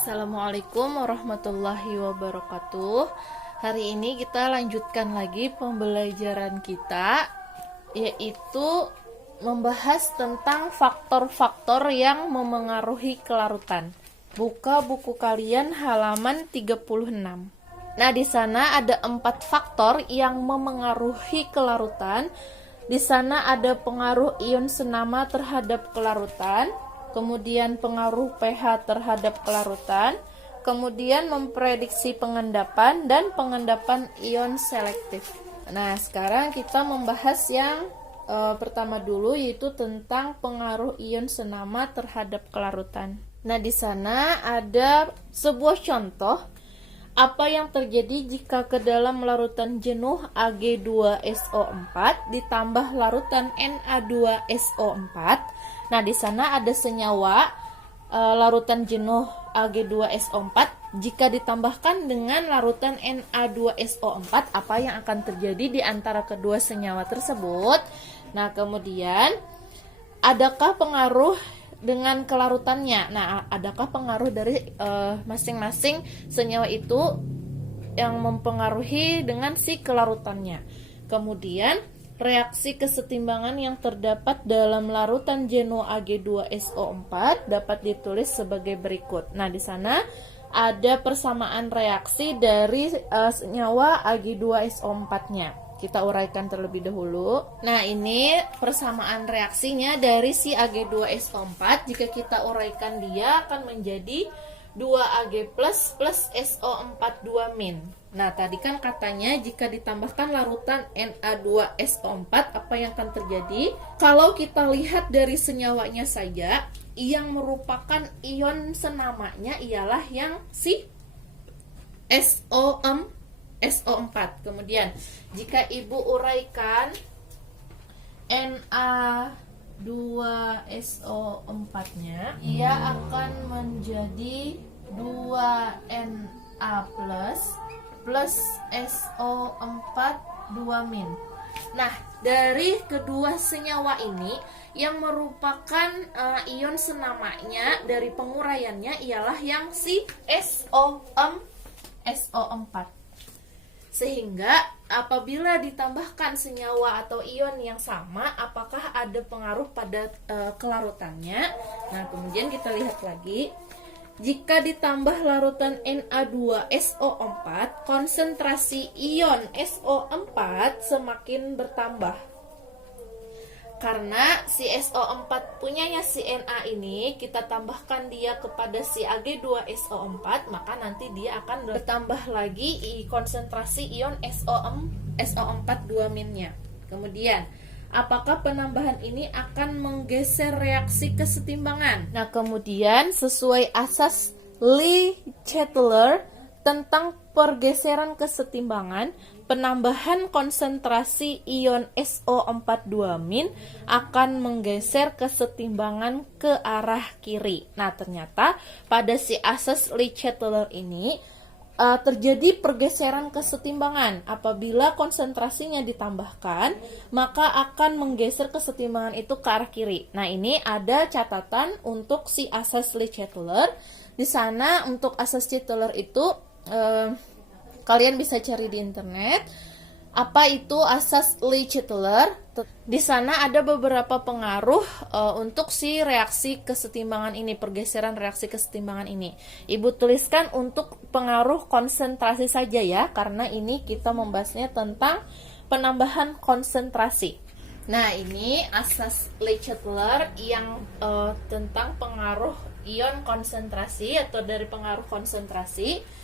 Assalamualaikum warahmatullahi wabarakatuh. Hari ini kita lanjutkan lagi pembelajaran kita, yaitu membahas tentang faktor-faktor yang memengaruhi kelarutan. Buka buku kalian halaman 36. Nah, di sana ada 4 faktor yang memengaruhi kelarutan. Di sana ada pengaruh ion senama terhadap kelarutan, kemudian pengaruh pH terhadap kelarutan, kemudian memprediksi pengendapan dan pengendapan ion selektif. Nah, sekarang kita membahas yang pertama dulu, yaitu tentang pengaruh ion senama terhadap kelarutan. Nah, di sana ada sebuah contoh apa yang terjadi jika ke dalam larutan jenuh Ag2SO4 ditambah larutan Na2SO4. Nah, di sana ada senyawa larutan jenuh Ag2SO4 jika ditambahkan dengan larutan Na2SO4, apa yang akan terjadi di antara kedua senyawa tersebut? Nah, kemudian adakah pengaruh dengan kelarutannya? Nah, adakah pengaruh dari masing-masing senyawa itu yang mempengaruhi dengan si kelarutannya? Kemudian reaksi kesetimbangan yang terdapat dalam larutan jenuh Ag2SO4 dapat ditulis sebagai berikut. Nah, di sana ada persamaan reaksi dari senyawa Ag2SO4-nya. Kita uraikan terlebih dahulu. Nah, ini persamaan reaksinya dari si Ag2SO4. Jika kita uraikan, dia akan menjadi 2Ag plus SO4 2-. Nah, tadi kan katanya jika ditambahkan larutan Na2SO4, apa yang akan terjadi? Kalau kita lihat dari senyawanya saja, yang merupakan ion senamanya ialah yang si SO4. Kemudian, jika ibu uraikan Na2SO4-nya, ia akan menjadi 2Na plus SO4 2-. Nah, dari kedua senyawa ini yang merupakan ion senamanya dari penguraiannya ialah yang si SO4. Sehingga apabila ditambahkan senyawa atau ion yang sama, apakah ada pengaruh pada kelarutannya? Nah, kemudian kita lihat lagi. Jika ditambah larutan Na2SO4, konsentrasi ion SO4 semakin bertambah. Karena si SO4 punyanya si Na ini, kita tambahkan dia kepada si Ag2SO4, maka nanti dia akan bertambah lagi konsentrasi ion SO4 2-nya. Kemudian, apakah penambahan ini akan menggeser reaksi kesetimbangan? Nah, kemudian sesuai asas Le-Chatelain tentang pergeseran kesetimbangan, penambahan konsentrasi ion SO4 2- akan menggeser kesetimbangan ke arah kiri. Nah, ternyata pada si asas Le-Chatelain ini terjadi pergeseran kesetimbangan. Apabila konsentrasinya ditambahkan, maka akan menggeser kesetimbangan itu ke arah kiri. Nah, ini ada catatan untuk si asas Le-Chatelain. Di sana untuk asas Chatelain itu kalian bisa cari di internet. Apa itu asas Le-Chatelain? Di sana ada beberapa pengaruh untuk si reaksi kesetimbangan ini, pergeseran reaksi kesetimbangan ini. Ibu tuliskan untuk pengaruh konsentrasi saja ya, karena ini kita membahasnya tentang penambahan konsentrasi. Nah, ini asas Le-Chatelain yang tentang pengaruh ion konsentrasi atau dari pengaruh konsentrasi.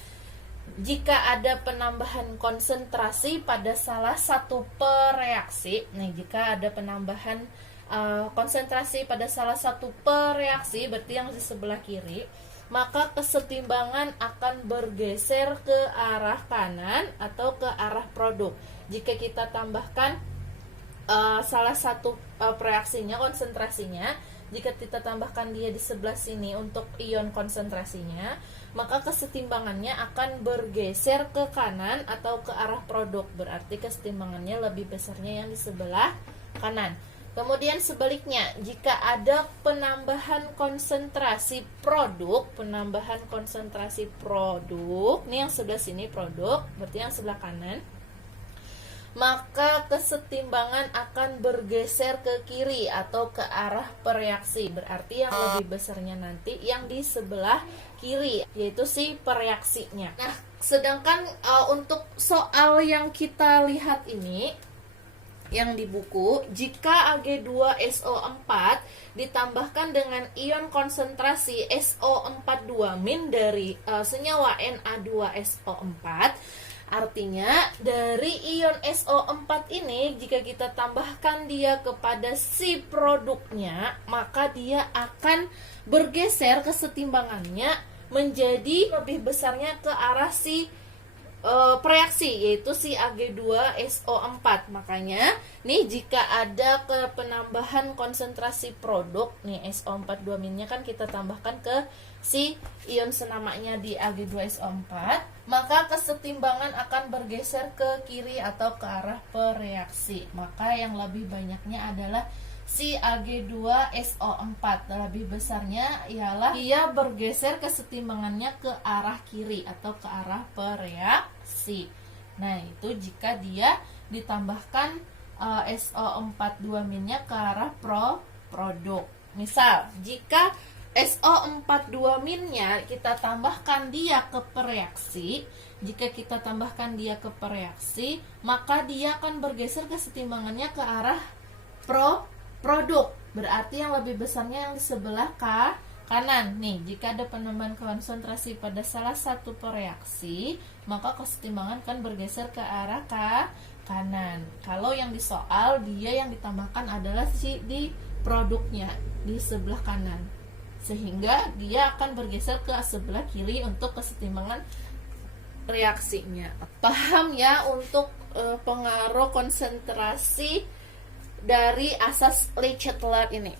Jika ada penambahan konsentrasi pada salah satu pereaksi, jika ada penambahan konsentrasi pada salah satu pereaksi, berarti yang di sebelah kiri, maka kesetimbangan akan bergeser ke arah kanan atau ke arah produk. Jika kita tambahkan salah satu pereaksinya, konsentrasinya, jika kita tambahkan dia di sebelah sini untuk ion konsentrasinya, maka kesetimbangannya akan bergeser ke kanan atau ke arah produk. Berarti kesetimbangannya lebih besarnya yang di sebelah kanan. Kemudian sebaliknya, jika ada penambahan konsentrasi produk, nih yang sebelah sini produk, berarti yang sebelah kanan, maka kesetimbangan akan bergeser ke kiri atau ke arah pereaksi. Berarti yang lebih besarnya nanti yang di sebelah kiri, yaitu si pereaksinya. Nah, sedangkan untuk soal yang kita lihat ini, yang di buku, jika Ag2SO4 ditambahkan dengan ion konsentrasi SO42- dari senyawa Na2SO4, artinya dari ion SO4 ini jika kita tambahkan dia kepada si produknya, maka dia akan bergeser kesetimbangannya menjadi lebih besarnya ke arah si pereaksi, yaitu si Ag2SO4. Makanya nih jika ada penambahan konsentrasi produk nih SO42- nya kan kita tambahkan ke si ion senamanya di Ag2SO4, maka kesetimbangan akan bergeser ke kiri atau ke arah pereaksi. Maka yang lebih banyaknya adalah si Ag2SO4, lebih besarnya ialah dia bergeser kesetimbangannya ke arah kiri atau ke arah pereaksi. Nah, itu jika dia ditambahkan SO42- nya ke arah produk. Misal, jika SO42- nya kita tambahkan dia ke pereaksi, maka dia akan bergeser kesetimbangannya ke arah produk. Berarti yang lebih besarnya yang di sebelah kanan. Nih, jika ada penambahan konsentrasi pada salah satu pereaksi, maka kesetimbangan akan bergeser ke arah kanan. Kalau yang di soal, dia yang ditambahkan adalah si di produknya di sebelah kanan, sehingga dia akan bergeser ke sebelah kiri untuk kesetimbangan reaksinya. Paham ya untuk pengaruh konsentrasi dari asas Lechatelaar ini.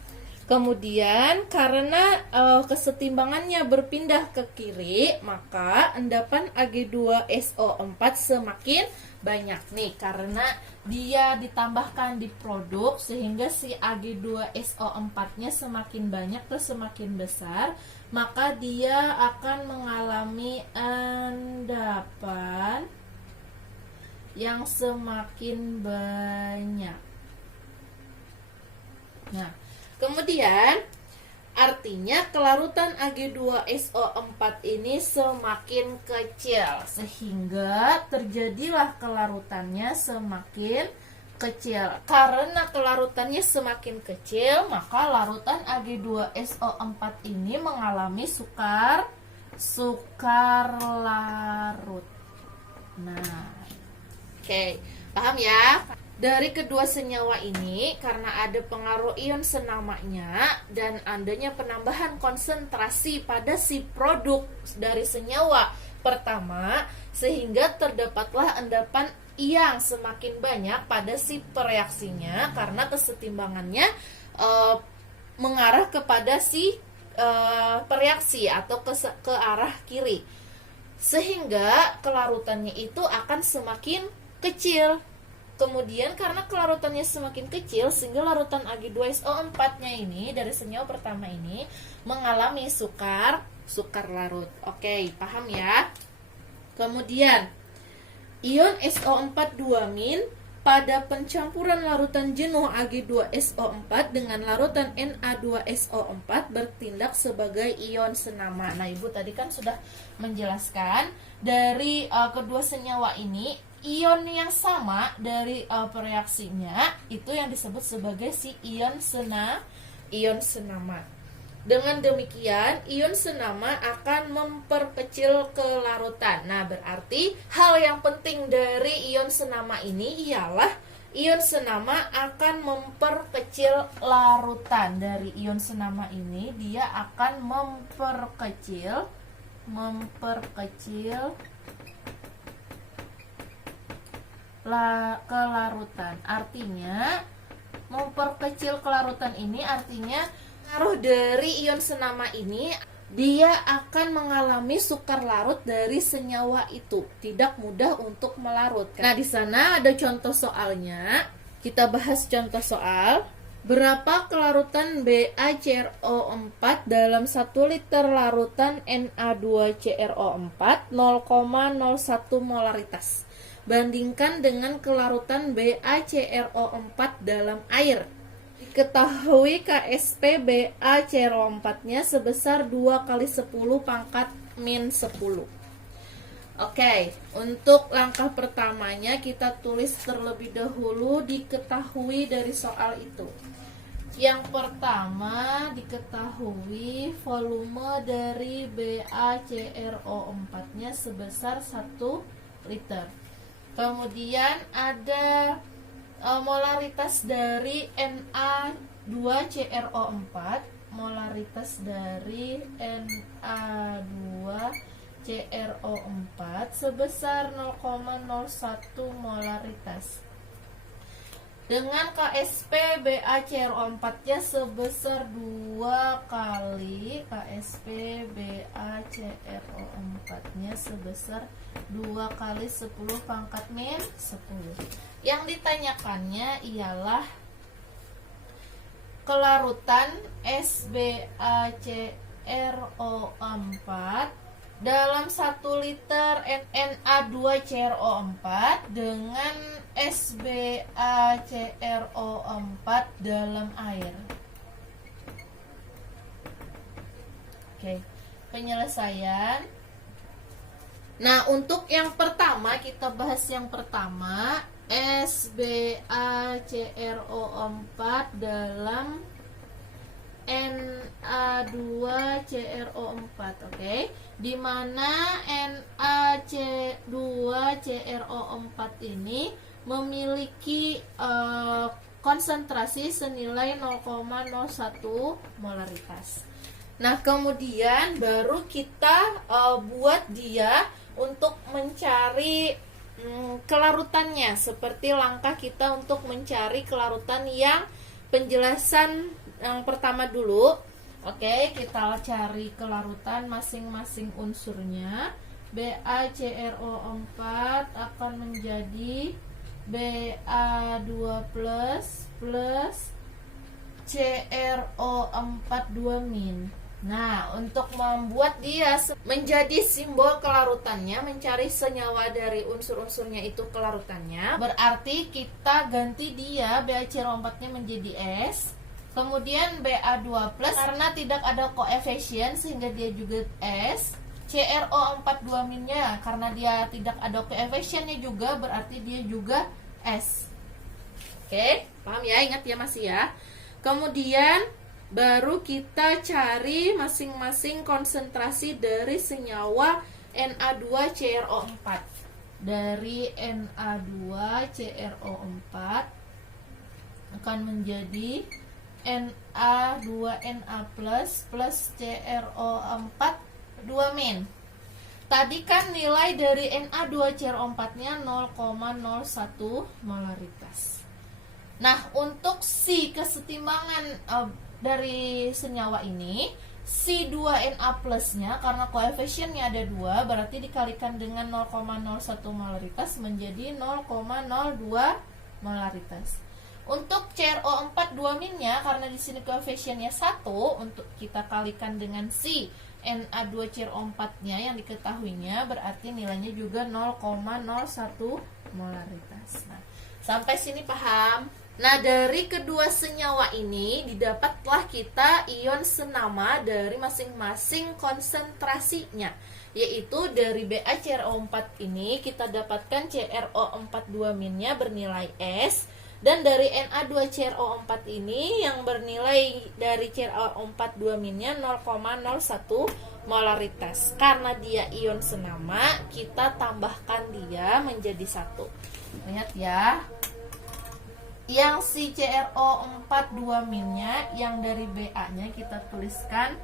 Kemudian karena kesetimbangannya berpindah ke kiri, maka endapan Ag2SO4 semakin banyak nih, karena dia ditambahkan di produk sehingga si Ag2SO4-nya semakin banyak atau semakin besar, maka dia akan mengalami endapan yang semakin banyak. Nah, kemudian artinya kelarutan Ag2SO4 ini semakin kecil, sehingga terjadilah kelarutannya semakin kecil. Karena kelarutannya semakin kecil, maka larutan Ag2SO4 ini mengalami sukar larut. Nah, oke, paham ya? Dari kedua senyawa ini, karena ada pengaruh ion senamanya dan adanya penambahan konsentrasi pada si produk dari senyawa pertama, sehingga terdapatlah endapan yang semakin banyak pada si pereaksinya karena kesetimbangannya mengarah kepada si pereaksi atau ke arah kiri, sehingga kelarutannya itu akan semakin kecil. Kemudian karena kelarutannya semakin kecil, sehingga larutan Ag2SO4-nya ini dari senyawa pertama ini mengalami sukar larut. Oke, paham ya? Kemudian ion SO4 pada pencampuran larutan jenuh Ag2SO4 dengan larutan Na2SO4 bertindak sebagai ion senama. Nah, Ibu tadi kan sudah menjelaskan dari kedua senyawa ini, ion yang sama dari pereaksinya itu yang disebut sebagai si ion senama. Dengan demikian, ion senama akan memperkecil kelarutan. Nah, berarti hal yang penting dari ion senama ini ialah ion senama akan memperkecil larutan. Dari ion senama ini, dia akan memperkecil kelarutan. Artinya memperkecil kelarutan ini artinya pengaruh dari ion senama ini, dia akan mengalami sukar larut dari senyawa itu, tidak mudah untuk melarut. Nah, di sana ada contoh soalnya. Kita bahas contoh soal. Berapa kelarutan BaCrO4 dalam 1 liter larutan Na2CrO4 0,01 molaritas? Bandingkan dengan kelarutan BaCrO4 dalam air. Diketahui KSP BaCrO4-nya sebesar 2 kali 10 pangkat min 10. Oke, untuk langkah pertamanya kita tulis terlebih dahulu diketahui dari soal itu. Yang pertama diketahui volume dari BaCrO4-nya sebesar 1 liter. Kemudian ada molaritas dari Na2CrO4, molaritas dari Na2CrO4 sebesar 0,01 molaritas. Dengan KSP BaCrO4-nya sebesar 2 kali KSP BaCrO4-nya sebesar 2 kali 10 pangkat min 10. Yang ditanyakannya ialah kelarutan SbACrO4 dalam 1 liter Na2CrO4 dengan SbACrO4 dalam air. Oke, penyelesaian. Nah, untuk yang pertama kita bahas yang pertama, SbACrO4 dalam Na2CrO4, oke. Di mana Na2CrO4 ini memiliki konsentrasi senilai 0,01 molaritas. Nah, kemudian baru kita buat dia untuk mencari kelarutannya, seperti langkah kita untuk mencari kelarutan yang penjelasan yang pertama dulu. Oke, kita cari kelarutan masing-masing unsurnya. BaCrO4 akan menjadi Ba2 plus CrO4 2-. Nah, untuk membuat dia menjadi simbol kelarutannya, mencari senyawa dari unsur-unsurnya itu kelarutannya, berarti kita ganti dia BaCrO4-nya menjadi S. Kemudian Ba2 plus karena tidak ada koefisien sehingga dia juga S. CrO4 2-nya karena dia tidak ada koefisiennya juga berarti dia juga S. Oke, paham ya? Ingat ya masih ya. Kemudian baru kita cari masing-masing konsentrasi dari senyawa Na2CrO4. Dari Na2CrO4 akan menjadi Na2Na plus CrO4 2-. Tadi kan nilai dari Na2CrO4-nya 0,01 molaritas. Nah, untuk si kesetimbangan dari senyawa ini, si 2Na plusnya karena koefisiennya ada 2, berarti dikalikan dengan 0,01 molaritas menjadi 0,02 molaritas. Untuk CrO4 2-nya karena di sini koefisiennya 1, untuk kita kalikan dengan si Na2CrO4-nya yang diketahuinya berarti nilainya juga 0,01 molaritas. Nah, sampai sini paham? Nah, dari kedua senyawa ini didapatlah kita ion senama dari masing-masing konsentrasinya, yaitu dari BaCrO4 ini kita dapatkan CrO4 2-nya bernilai S, dan dari Na2CrO4 ini yang bernilai dari CrO4 2-nya 0,01 molaritas. Karena dia ion senama, kita tambahkan dia menjadi 1. Lihat ya. Yang si CrO4 2-nya yang dari Ba-nya kita tuliskan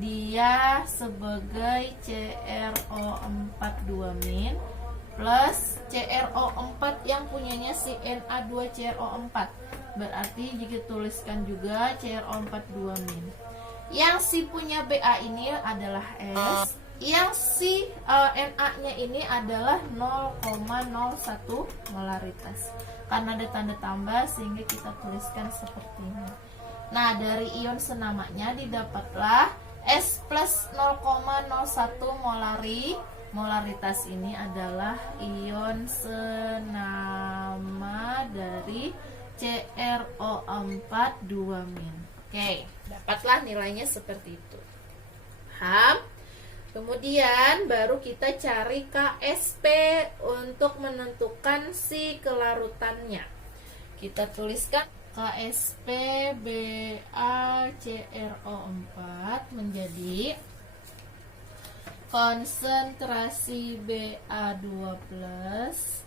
dia sebagai CrO4 2- plus CrO4 yang punyanya si Na2CrO4. Berarti jika tuliskan juga CrO4 2-. Yang si punya Ba ini adalah S, yang si Na-nya ini adalah 0,01 molaritas. Karena ada tanda tambah sehingga kita tuliskan seperti ini. Nah, dari ion senamanya didapatlah S plus 0,01 molaritas ini adalah ion senama dari CrO4 2-. Oke, dapatlah nilainya seperti itu. Paham? Kemudian baru kita cari KSP untuk menentukan si kelarutannya. Kita tuliskan KSP BaCrO4 menjadi konsentrasi Ba2+,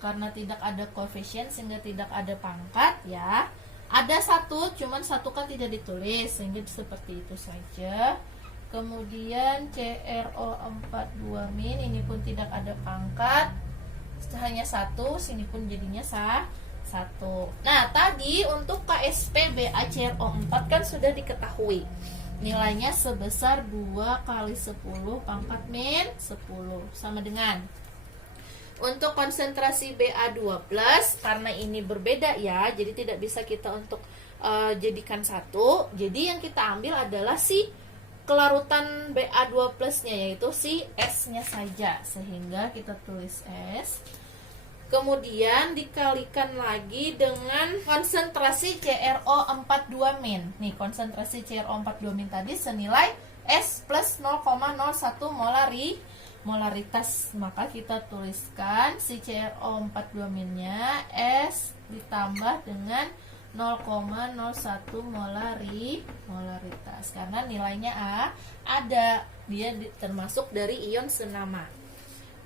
karena tidak ada koefisien sehingga tidak ada pangkat ya. Ada satu, cuman satu kan tidak ditulis sehingga seperti itu saja. Kemudian CrO4 2- ini pun tidak ada pangkat, hanya satu, sini pun jadinya satu. Nah, tadi untuk KSP BaCrO4 kan sudah diketahui. Nilainya sebesar 2 kali 10 pangkat min 10 sama dengan untuk konsentrasi Ba2+, karena ini berbeda ya, jadi tidak bisa kita untuk jadikan satu. Jadi yang kita ambil adalah si kelarutan Ba2+-nya, yaitu si S-nya saja, sehingga kita tulis S. Kemudian dikalikan lagi dengan konsentrasi CrO4 2-. Nih, konsentrasi CrO4 2- tadi senilai S plus 0,01 molaritas. Maka kita tuliskan si CrO4 2-nya S ditambah dengan 0,01 molaritas. Karena nilainya ada, dia termasuk dari ion senama.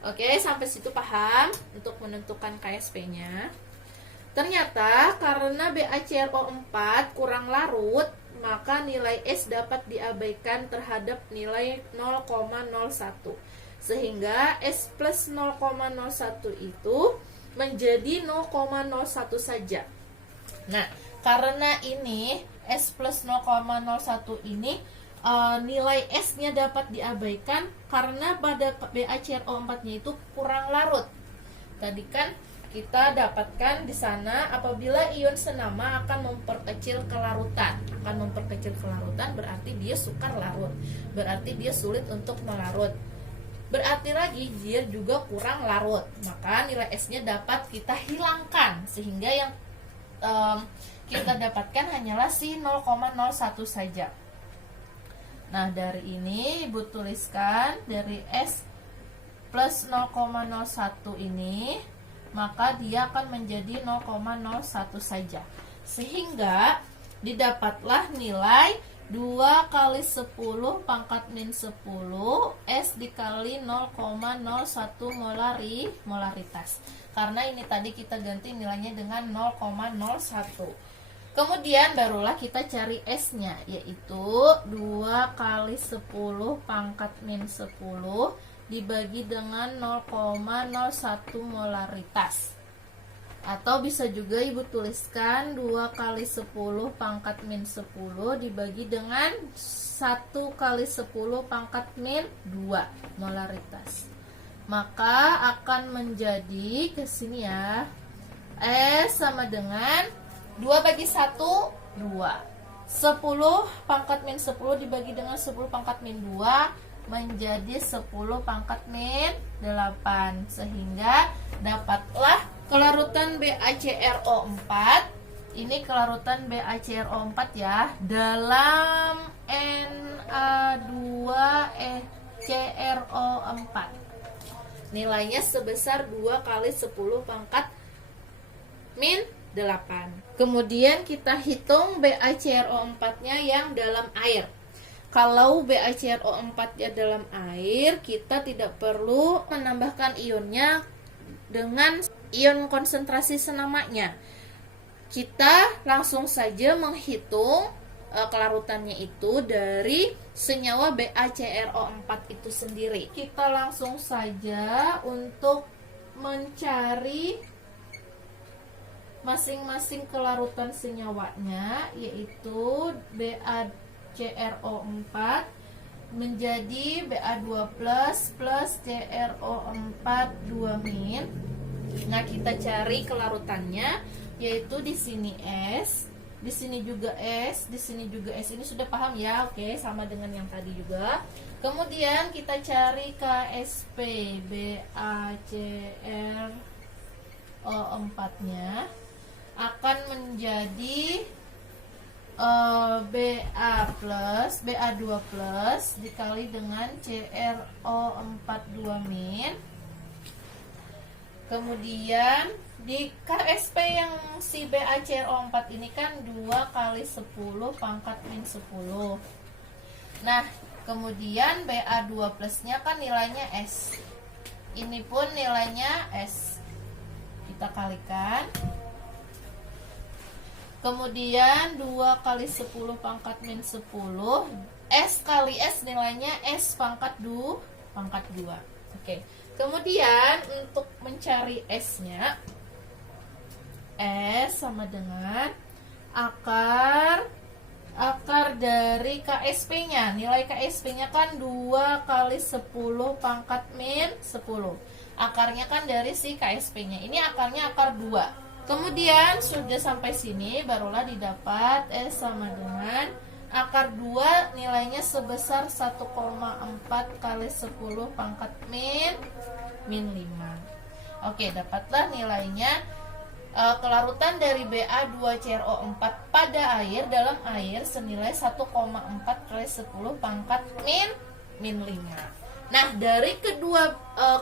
Oke, sampai situ paham untuk menentukan KSP-nya. Ternyata karena BaCrO4 kurang larut, maka nilai S dapat diabaikan terhadap nilai 0,01. Sehingga S plus 0,01 itu menjadi 0,01 saja. Nah, karena ini S plus 0,01 ini nilai S-nya dapat diabaikan karena pada BaCrO4-nya itu kurang larut. Tadi kan kita dapatkan di sana apabila ion senama akan memperkecil kelarutan. Akan memperkecil kelarutan berarti dia sukar larut. Berarti dia sulit untuk melarut. Berarti lagi dia juga kurang larut. Maka nilai S-nya dapat kita hilangkan sehingga yang kita dapatkan hanyalah si 0,01 saja. Nah, dari ini Ibu tuliskan dari S plus 0,01 ini, maka dia akan menjadi 0,01 saja. Sehingga didapatlah nilai 2 kali 10 pangkat min 10 S dikali 0,01 molaritas. Karena ini tadi kita ganti nilainya dengan 0,01. Kemudian barulah kita cari S-nya, yaitu 2 kali 10 pangkat min 10 dibagi dengan 0,01 molaritas. Atau bisa juga Ibu tuliskan 2 kali 10 pangkat min 10 dibagi dengan 1 kali 10 pangkat min 2 molaritas. Maka akan menjadi ke sini ya, S sama dengan 2 bagi 1, 2. 10 pangkat min 10 dibagi dengan 10 pangkat min 2 menjadi 10 pangkat min 8. Sehingga dapatlah kelarutan BaCrO4. Ini kelarutan BaCrO4 ya, dalam Na2CrO4. Nilainya sebesar 2 kali 10 pangkat min 8. Kemudian kita hitung BaCrO4-nya yang dalam air. Kalau BaCrO4-nya dalam air, kita tidak perlu menambahkan ionnya dengan ion konsentrasi senamanya. Kita langsung saja menghitung kelarutannya itu dari senyawa BaCrO4 itu sendiri. Kita langsung saja untuk mencari masing-masing kelarutan senyawanya, yaitu BaCrO4 menjadi Ba2 plus CrO4 2-. Nah, kita cari kelarutannya, yaitu di sini S, di sini juga S, di sini juga S. Ini sudah paham ya? Oke, sama dengan yang tadi juga. Kemudian kita cari KSP BaCrO4-nya akan menjadi Ba2 plus dikali dengan CrO4 2-. Kemudian di KSP yang si BaCrO4 ini kan 2 kali 10 pangkat min 10. Nah, kemudian Ba2 plusnya kan nilainya S. Ini pun nilainya S. Kita kalikan. Kemudian 2 kali 10 pangkat min 10. S kali S nilainya S pangkat 2. Oke. Kemudian untuk mencari S-nya, S sama dengan akar dari KSP-nya. Nilai KSP-nya kan 2 kali 10 pangkat min 10. Akarnya kan dari si KSP-nya. Ini akarnya akar 2. Kemudian sudah sampai sini barulah didapat S sama dengan akar 2 nilainya sebesar 1,4 kali 10 pangkat min 5. Oke, dapatlah nilainya. Kelarutan dari Ba2CrO4 pada air dalam air senilai 1,4 kali 10 pangkat min 5. Nah, dari kedua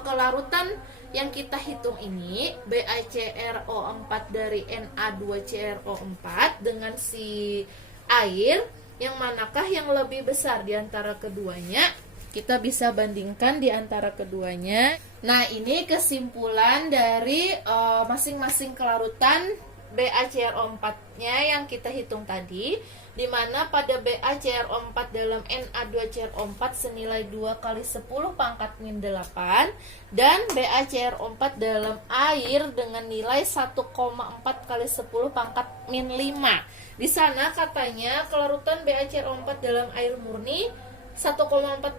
kelarutan yang kita hitung ini, BaCrO4 dari Na2CrO4 dengan si air, yang manakah yang lebih besar di antara keduanya? Kita bisa bandingkan di antara keduanya. Nah, ini kesimpulan dari masing-masing kelarutan BaCrO4-nya yang kita hitung tadi, di mana pada BaCrO4 dalam Na2CrO4 senilai 2 kali 10 pangkat min 8 dan BaCrO4 dalam air dengan nilai 1,4 kali 10 pangkat min 5. Di sana katanya kelarutan BaCrO4 dalam air murni 1,4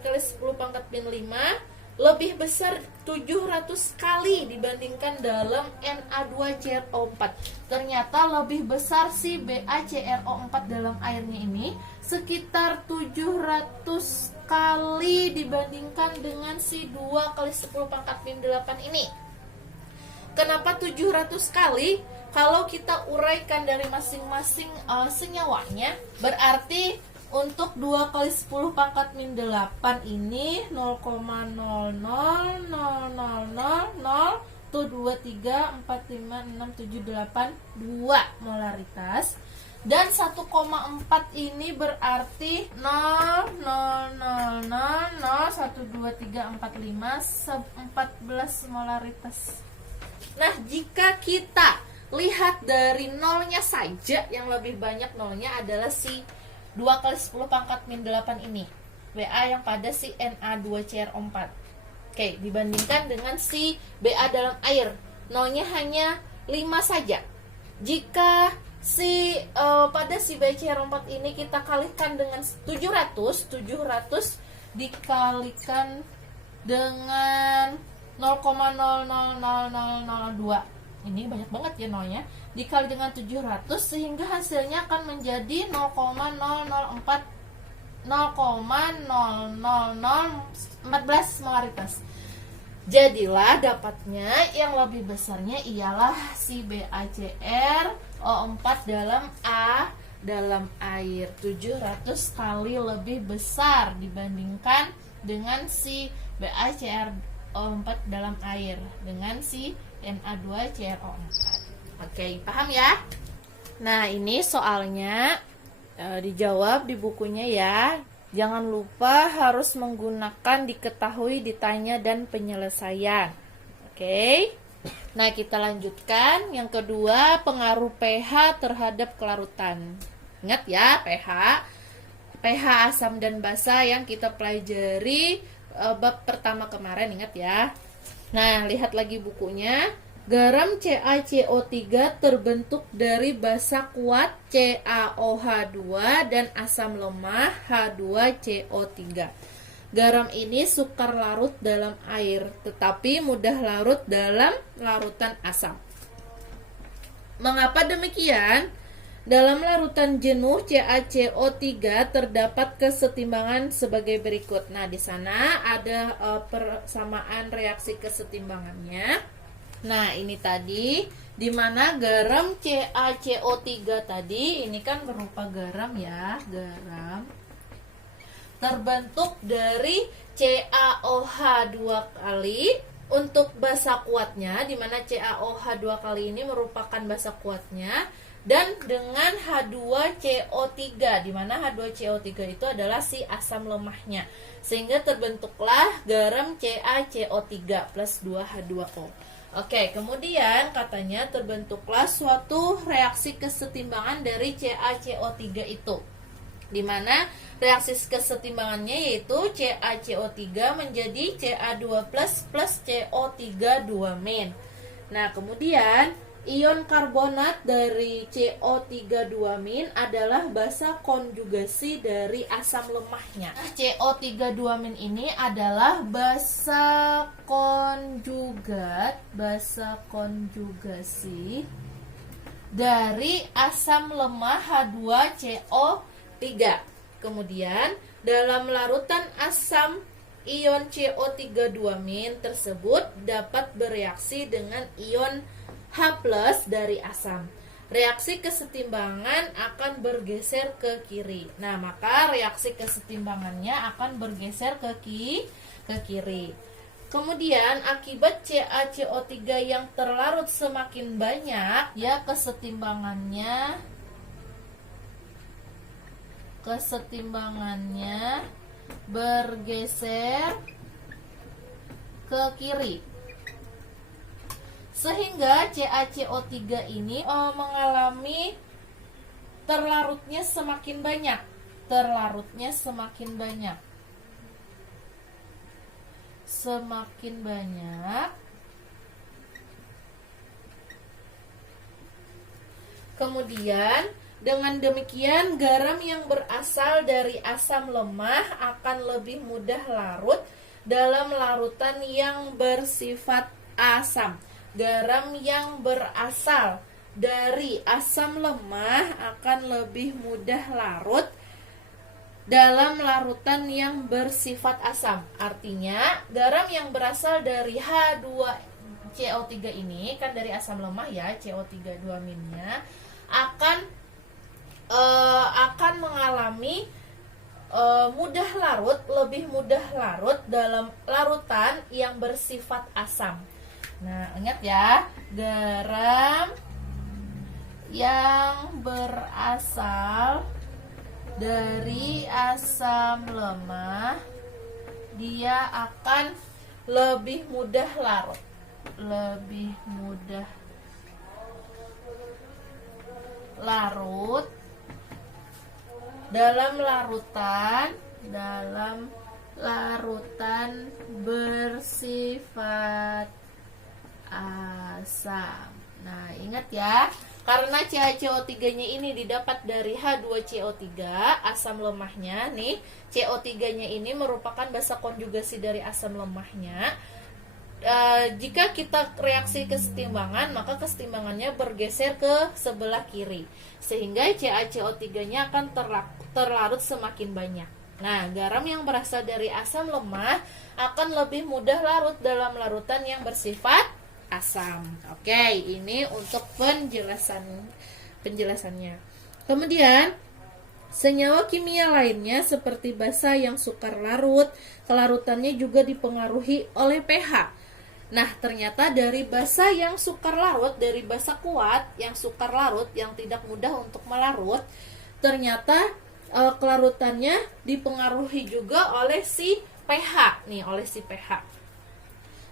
kali 10 pangkat min 5 lebih besar 700 kali dibandingkan dalam Na2CrO4. Ternyata lebih besar si BaCrO4 dalam airnya ini sekitar 700 kali dibandingkan dengan si 2 kali 10 pangkat min 8 ini. Kenapa 700 kali? Kalau kita uraikan dari masing-masing senyawanya, berarti untuk 2 kali 10 pangkat min 8 ini 0,0000023456782 molaritas, dan 1,4 ini berarti 0,00001234514 molaritas. Nah, jika kita lihat dari nolnya saja, yang lebih banyak nolnya adalah si 2 kali 10 pangkat min 8 ini, Ba yang pada si Na2CrO4. Oke, dibandingkan dengan si Ba dalam air, nolnya hanya 5 saja. Jika si pada si BaCrO4 ini kita kalikan dengan 700 dikalikan dengan 0,000002. Ini banyak banget ya nolnya, dikali dengan 700 sehingga hasilnya akan menjadi 0,00014 molaritas. Jadilah dapatnya yang lebih besarnya ialah si BaCrO4 dalam dalam air 700 kali lebih besar dibandingkan dengan si BaCrO4 dalam air dengan si Na2CrO4. Oke, paham ya? Nah, ini soalnya dijawab di bukunya ya. Jangan lupa harus menggunakan diketahui, ditanya, dan penyelesaian. Oke. Nah, kita lanjutkan. Yang kedua, pengaruh pH terhadap kelarutan. Ingat ya, pH asam dan basa yang kita pelajari bab pertama kemarin, ingat ya. Nah, lihat lagi bukunya. Garam CaCO3 terbentuk dari basa kuat CaOH2 dan asam lemah H2CO3. garam ini sukar larut dalam air, tetapi mudah larut dalam larutan asam. Mengapa demikian? Dalam larutan jenuh CaCO3 terdapat kesetimbangan sebagai berikut. Nah, di sana ada persamaan reaksi kesetimbangannya. Nah, ini tadi di mana garam CaCO3 tadi ini kan berupa garam ya, garam terbentuk dari CaOH 2 kali. Untuk basa kuatnya di mana CaOH 2 kali ini merupakan basa kuatnya, dan dengan H2CO3 di mana H2CO3 itu adalah si asam lemahnya, sehingga terbentuklah garam CaCO3 plus 2H2O. Oke, kemudian katanya terbentuklah suatu reaksi kesetimbangan dari CaCO3 itu, di mana reaksi kesetimbangannya yaitu CaCO3 menjadi Ca2+ plus CO3 2-. Nah, kemudian ion karbonat dari CO3 2- adalah basa konjugasi dari asam lemahnya. CO3 2- ini adalah basa konjugasi dari asam lemah H2CO3. Kemudian dalam larutan asam, ion CO3 2- tersebut dapat bereaksi dengan ion H+ dari asam. Reaksi kesetimbangan akan bergeser ke kiri. Nah, maka reaksi kesetimbangannya akan bergeser ke kiri. Kemudian akibat CaCO3 yang terlarut semakin banyak, ya kesetimbangannya bergeser ke kiri, sehingga CaCO3 ini mengalami terlarutnya semakin banyak. Kemudian dengan demikian garam yang berasal dari asam lemah akan lebih mudah larut dalam larutan yang bersifat asam. Garam yang berasal dari asam lemah akan lebih mudah larut dalam larutan yang bersifat asam. Artinya, garam yang berasal dari H2CO3 ini kan dari asam lemah ya, CO3 2-nya akan mengalami lebih mudah larut dalam larutan yang bersifat asam. Nah, ingat ya, garam yang berasal dari asam lemah dia akan lebih mudah larut dalam larutan bersifat asam. Nah, ingat ya, karena CaCO3-nya ini didapat dari H2CO3, asam lemahnya nih, CO3-nya ini merupakan basa konjugasi dari asam lemahnya. Jika kita reaksi kesetimbangan, maka kesetimbangannya bergeser ke sebelah kiri, sehingga CaCO3-nya akan terlarut semakin banyak. Nah, garam yang berasal dari asam lemah akan lebih mudah larut dalam larutan yang bersifat asam. Oke, ini untuk penjelasannya. Kemudian, senyawa kimia lainnya seperti basa yang sukar larut, kelarutannya juga dipengaruhi oleh pH. Nah, ternyata dari basa yang sukar larut, dari basa kuat yang sukar larut, yang tidak mudah untuk melarut, ternyata kelarutannya dipengaruhi juga oleh si pH.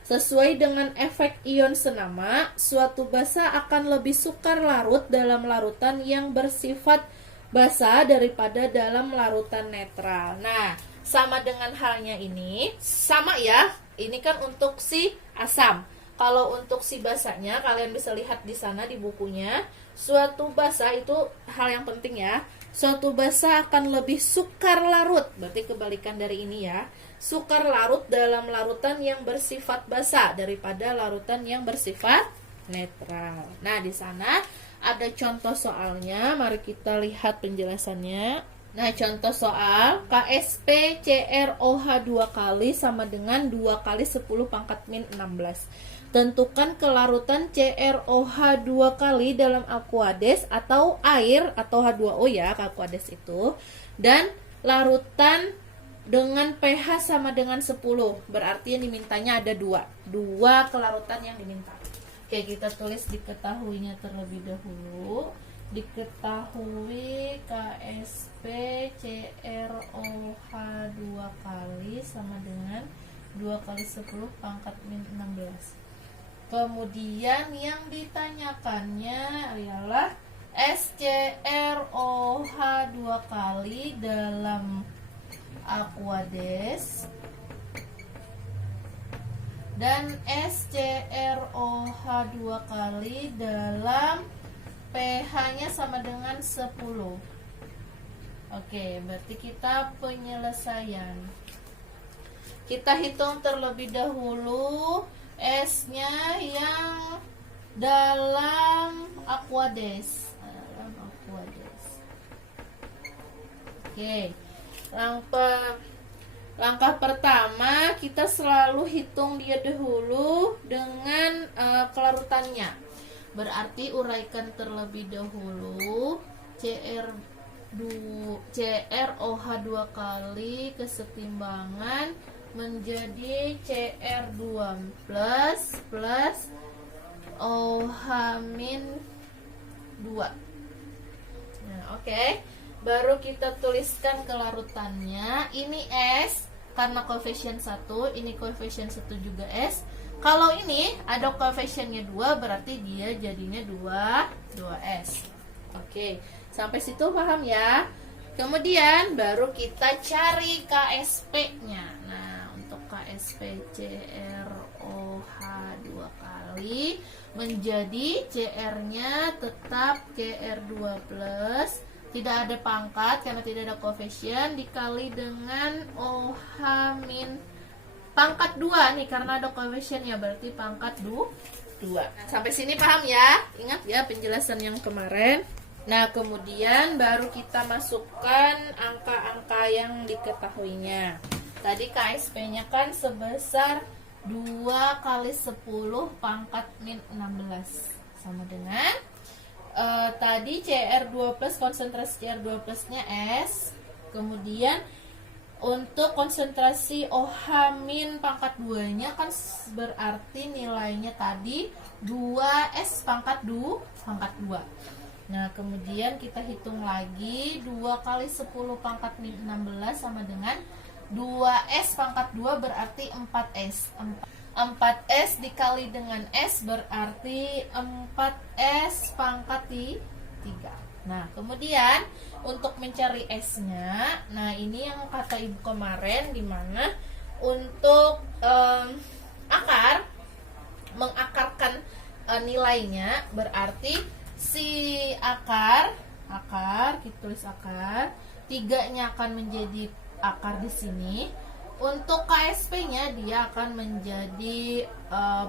Sesuai dengan efek ion senama, suatu basa akan lebih sukar larut dalam larutan yang bersifat basa daripada dalam larutan netral. Nah, sama dengan halnya ini, sama ya. Ini kan untuk si asam. Kalau untuk si basanya, kalian bisa lihat di sana di bukunya, suatu basa itu hal yang penting ya. Suatu basa akan lebih sukar larut. Berarti kebalikan dari ini ya. Sukar larut dalam larutan yang bersifat basa daripada larutan yang bersifat netral. Nah, di sana ada contoh soalnya. Mari kita lihat penjelasannya. Nah, contoh soal KSP CrOH 2 kali sama dengan 2 kali 10 pangkat min 16. Tentukan kelarutan CrOH 2 kali dalam Aquades atau air atau H2O ya, Aquades itu. Dan larutan dengan pH sama dengan 10. Berarti yang dimintanya ada 2. 2 kelarutan yang diminta. Oke, kita tulis diketahuinya terlebih dahulu. Diketahui KSP CrOH 2 kali sama dengan 2 kali 10 pangkat min 16. Kemudian yang ditanyakannya ialah SCrOH 2 kali dalam Aquades dan SCrOH 2 kali dalam pH-nya sama dengan 10. Oke, berarti kita penyelesaian. Kita hitung terlebih dahulu S-nya yang dalam Aquades. Oke. Langkah pertama kita selalu hitung dia dahulu dengan kelarutannya. Berarti uraikan terlebih dahulu CrOH 2 kali kesetimbangan menjadi Cr2 plus OH min 2. Nah, oke. Baru kita tuliskan kelarutannya. Ini S karena koefisien 1, ini koefisien 1 juga S. Kalau ini ada koefisiennya 2, berarti dia jadinya 2S. Oke, sampai situ paham ya? Kemudian baru kita cari KSP-nya. Nah, untuk KSP CrOH 2 kali menjadi CR-nya tetap Cr2 plus, tidak ada pangkat karena tidak ada koefisien, dikali dengan OH min pangkat 2 nih karena ada koefisien ya, berarti pangkat 2. Nah, sampai sini paham ya? Ingat ya penjelasan yang kemarin. Nah, kemudian baru kita masukkan angka-angka yang diketahuinya. Tadi KSP-nya kan sebesar 2 kali 10 pangkat min 16 sama dengan tadi Cr2 plus, konsentrasi Cr2 plusnya S. Kemudian untuk konsentrasi OH min pangkat 2-nya kan berarti nilainya tadi 2S pangkat 2. Nah, kemudian kita hitung lagi 2 kali 10 pangkat min 16 sama dengan 2S pangkat 2 berarti 4S. 4S dikali dengan S berarti 4S pangkat 3. Nah, kemudian untuk mencari S-nya, nah ini yang kata ibu kemarin, dimana untuk mengakarkan nilainya, berarti si akar kita tulis akar, 3-nya akan menjadi akar di sini. Untuk KSP-nya dia akan menjadi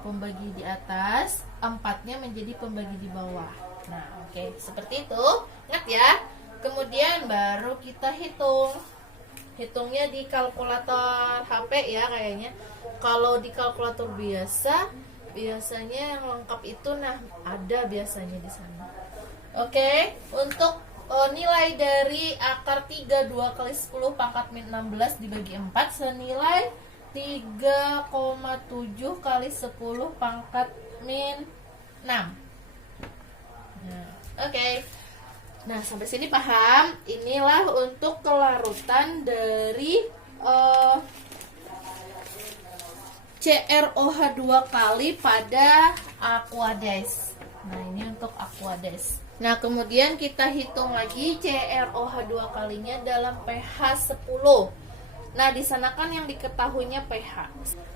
pembagi di atas, 4-nya menjadi pembagi di bawah. Nah, oke, seperti itu. Ingat ya. Kemudian baru kita hitung. Hitungnya di kalkulator HP ya kayaknya. Kalau di kalkulator biasanya yang lengkap itu ada biasanya di sana. Oke, untuk nilai dari akar 3 2 kali 10 pangkat min 16 dibagi 4 senilai 3,7 kali 10 pangkat min 6. Nah, oke. Nah, sampai sini paham? Inilah untuk kelarutan dari CrOH 2 kali pada Aquades. Nah, ini untuk Aquades. Nah, kemudian kita hitung lagi CrOH 2 kalinya dalam pH 10. Nah, di sana kan yang diketahuinya pH.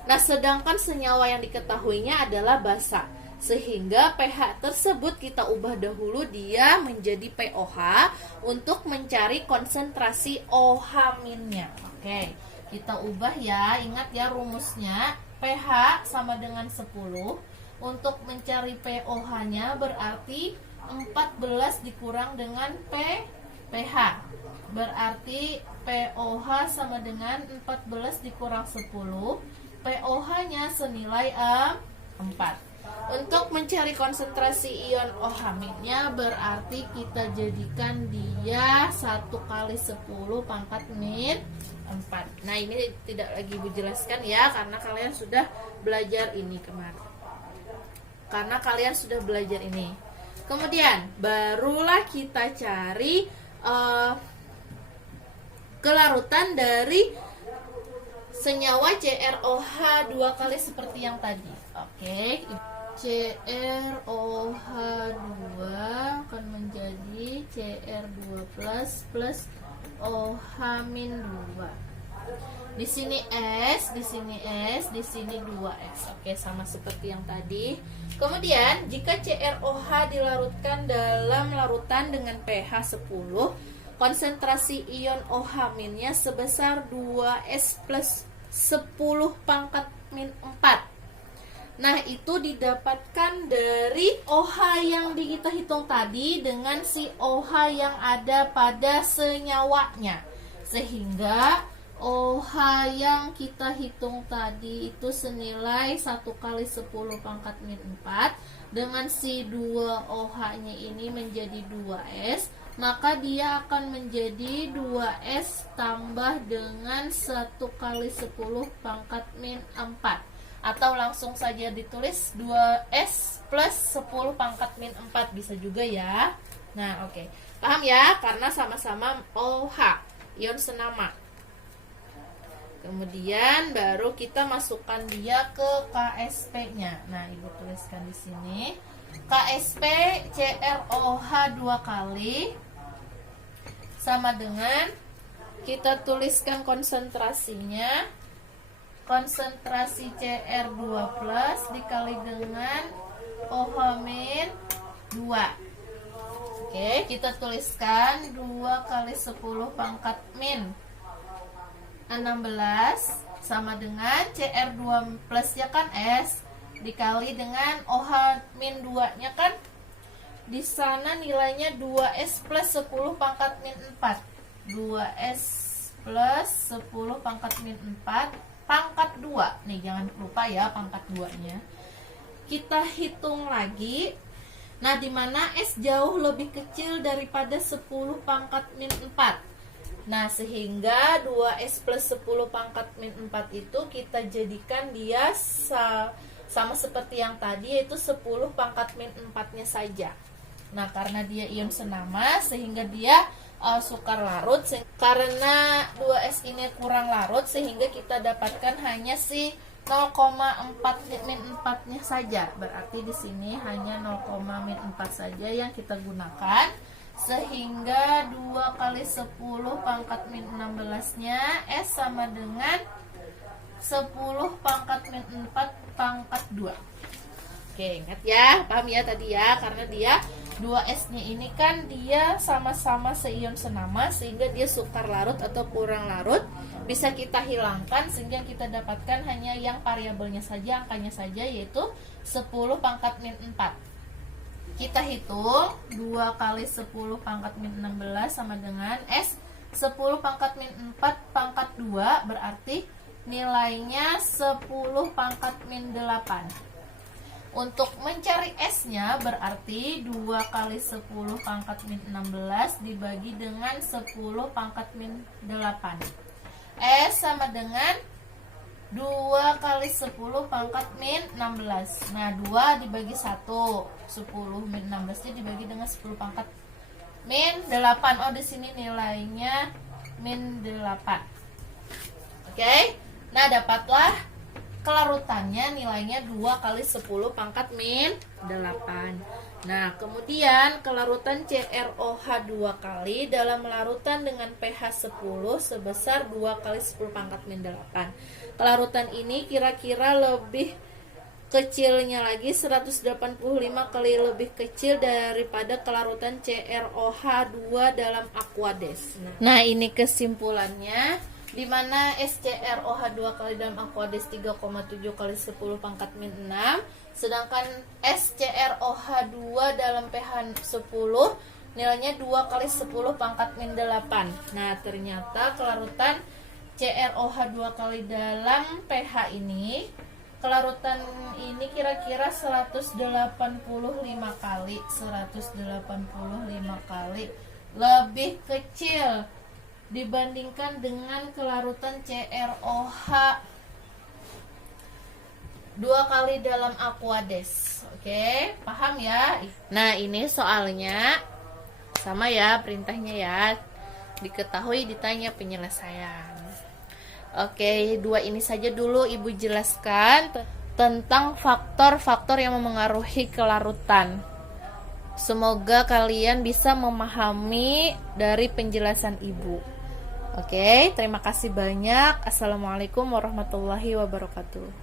Nah, sedangkan senyawa yang diketahuinya adalah basa. Sehingga pH tersebut kita ubah dahulu dia menjadi POH untuk mencari konsentrasi OH-nya. Oke, kita ubah ya, ingat ya rumusnya. pH sama dengan 10. Untuk mencari POH-nya berarti 14 dikurang dengan pH. Berarti POH sama dengan 14 dikurang 10. POH-nya senilai 4. Untuk mencari konsentrasi ion OH-nya berarti kita jadikan dia 1 kali 10 pangkat min 4. Nah, ini tidak lagi Ibu jelaskan ya, karena kalian sudah belajar ini kemarin. Kemudian barulah kita cari kelarutan dari senyawa CrOH 2 kali seperti yang tadi. Oke, CrOH2 akan menjadi Cr2 plus OH-2. Di sini S, di sini S, di sini 2S. Oke, sama seperti yang tadi. Kemudian, jika CrOH dilarutkan dalam larutan dengan pH 10, konsentrasi ion OH-nya sebesar 2S plus 10 pangkat min 4. Nah, itu didapatkan dari OH yang kita hitung tadi dengan si OH yang ada pada senyawanya. Sehingga OH yang kita hitung tadi itu senilai 1 kali 10 pangkat min 4. Dengan si 2 OH-nya ini menjadi 2S, maka dia akan menjadi 2S tambah dengan 1 kali 10 pangkat min 4. Atau langsung saja ditulis 2S plus 10 pangkat min 4 bisa juga ya. Nah, oke. Paham ya? Karena sama-sama OH, ion senama. Kemudian baru kita masukkan dia ke KSP-nya. Nah, Ibu tuliskan di sini. KSP CrOH 2 kali sama dengan kita tuliskan konsentrasinya. Konsentrasi Cr2 plus dikali dengan OH-2. Oke, kita tuliskan 2 kali 10 pangkat min 16 sama dengan Cr2 plus ya kan S dikali dengan OH-2 nya kan di sana nilainya 2S plus 10 pangkat min 4. 2S plus 10 pangkat min 4 pangkat 2. Nih, jangan lupa ya pangkat 2-nya. Kita hitung lagi. Nah, di mana S jauh lebih kecil daripada 10 pangkat min 4. Nah, sehingga 2S plus 10 pangkat min 4 itu kita jadikan dia sama seperti yang tadi, yaitu 10 pangkat min 4-nya saja. Nah, karena dia ion senama sehingga dia sukar larut, karena 2S ini kurang larut sehingga kita dapatkan hanya si 0,4 min 4-nya saja. Berarti di sini hanya 0, min 4 saja yang kita gunakan. Sehingga 2 kali 10 pangkat min 16-nya S sama dengan 10 pangkat min 4 pangkat 2. Oke, ingat ya, paham ya tadi ya, karena dia 2S-nya ini kan dia sama-sama seion senama sehingga dia sukar larut atau kurang larut bisa kita hilangkan sehingga kita dapatkan hanya yang variabelnya saja, angkanya saja, yaitu 10 pangkat min 4. Kita hitung 2 kali 10 pangkat min 16 sama dengan S 10 pangkat min 4 pangkat 2 berarti nilainya 10 pangkat min 8. Untuk mencari S-nya berarti 2 kali 10 pangkat min 16 dibagi dengan 10 pangkat min 8. S sama dengan 2 kali 10 pangkat min 16. Nah, 2 dibagi 1, 10 min 16 dibagi dengan 10 pangkat min 8. Oh, di sini nilainya min 8. Oke. Nah, dapatlah kelarutannya nilainya 2 kali 10 pangkat min 8. Nah, kemudian kelarutan CrOH 2 kali dalam larutan dengan pH 10 sebesar 2 kali 10 pangkat min 8. Kelarutan ini kira-kira lebih kecilnya lagi 185 kali lebih kecil daripada kelarutan CrOH2 dalam Aquades. Nah, ini kesimpulannya, di mana SCrOH2 kali dalam Aquades 3,7 kali 10 pangkat min 6, sedangkan SCrOH2 dalam pH 10 nilainya 2 kali 10 pangkat min 8. Nah, ternyata kelarutan CrOH2 kali dalam pH ini, kelarutan ini kira-kira 185 kali lebih kecil dibandingkan dengan kelarutan CrOH 2 kali dalam Aquades. Oke, paham ya? Nah, ini soalnya sama ya perintahnya ya. Diketahui, ditanya, penyelesaian. Oke, 2 ini saja dulu Ibu jelaskan tentang faktor-faktor yang memengaruhi kelarutan. Semoga kalian bisa memahami dari penjelasan Ibu. Oke, terima kasih banyak. Assalamualaikum warahmatullahi wabarakatuh.